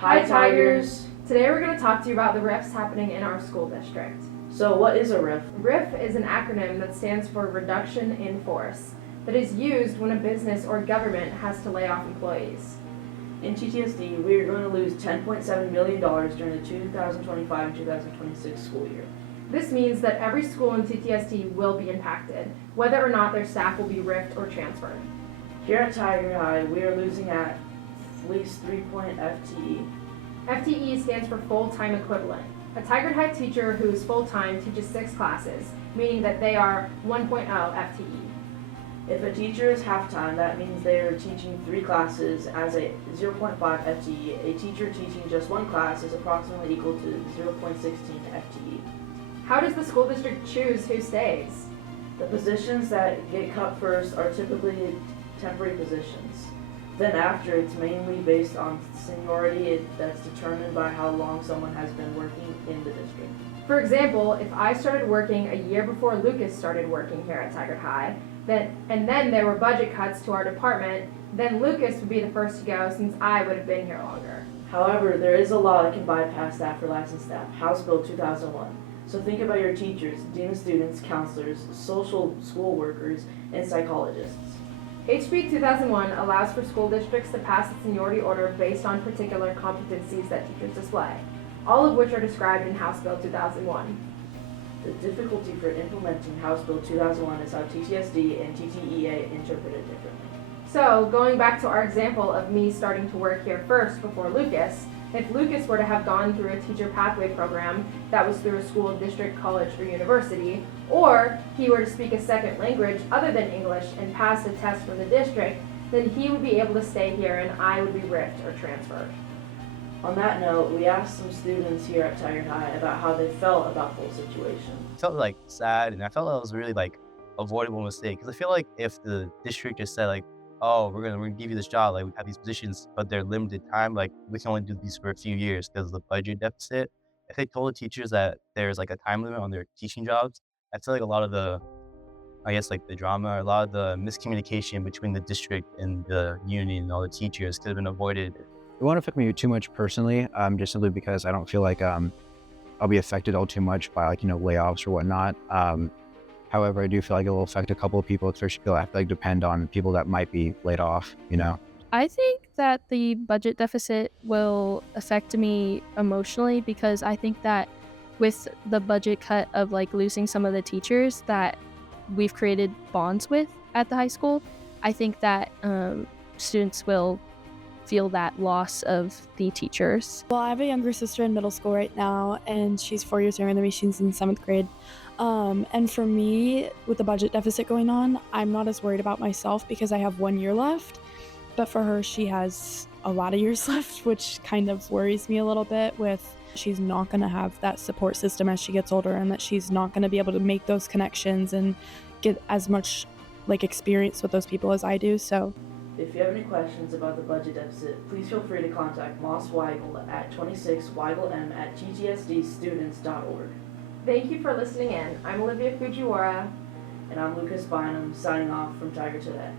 Hi, Tigers! Today we're going to talk to you about the RIFs happening in our school district. So what is a RIF? RIF is an acronym that stands for Reduction in Force, that is used when a business or government has to lay off employees. In TTSD, we are going to lose $10.7 million during the 2025 and 2026 school year. This means that every school in TTSD will be impacted, whether or not their staff will be RIFed or transferred. Here at Tigard High, we are losing at least 3 FTE. FTE stands for full-time equivalent. A Tigard High teacher who is full-time teaches 6 classes, meaning that they are 1.0 FTE. If a teacher is half-time, that means they are teaching 3 classes as a 0.5 FTE. A teacher teaching just 1 class is approximately equal to 0.16 FTE. How does the school district choose who stays? The positions that get cut first are typically temporary positions. Then after, it's mainly based on seniority that's determined by how long someone has been working in the district. For example, if I started working a year before Lucas started working here at Tigard High, and then there were budget cuts to our department, then Lucas would be the first to go since I would have been here longer. However, there is a law that can bypass staff for licensed staff, House Bill 2001. So think about your teachers, dean of students, counselors, social school workers, and psychologists. HB 2001 allows for school districts to pass a seniority order based on particular competencies that teachers display, all of which are described in House Bill 2001. The difficulty for implementing House Bill 2001 is how TTSD and TTEA interpret it differently. So, going back to our example of me starting to work here first before Lucas, if Lucas were to have gone through a teacher pathway program that was through a school, district, college, or university, or he were to speak a second language other than English and pass a test from the district, then he would be able to stay here and I would be RIFed or transferred. On that note, we asked some students here at Tigard High about how they felt about the whole situation. I felt sad, and I felt that was really avoidable mistake, because I feel like if the district just said oh, we're gonna give you this job, we have these positions, but they're limited time, we can only do these for a few years because of the budget deficit. If they told the teachers that there's a time limit on their teaching jobs, I feel like a lot of the the drama, a lot of the miscommunication between the district and the union and all the teachers could have been avoided. It won't affect me too much personally, just simply because I don't feel like I'll be affected all too much by layoffs or whatnot. However, I do feel like it will affect a couple of people, especially people that have to depend on people that might be laid off. I think that the budget deficit will affect me emotionally, because I think that with the budget cut of losing some of the teachers that we've created bonds with at the high school, I think that students will feel that loss of the teachers. Well, I have a younger sister in middle school right now, and she's 4 years younger than me. She's in 7th grade. And for me, with the budget deficit going on, I'm not as worried about myself because I have 1 year left. But for her, she has a lot of years left, which kind of worries me a little bit with she's not going to have that support system as she gets older, and that she's not going to be able to make those connections and get as much experience with those people as I do. So if you have any questions about the budget deficit, please feel free to contact Moss Weigel at 26weigelm@ttsdstudents.org. Thank you for listening in. I'm Olivia Fujiwara. And I'm Lucas Bynum, signing off from Tigard Today.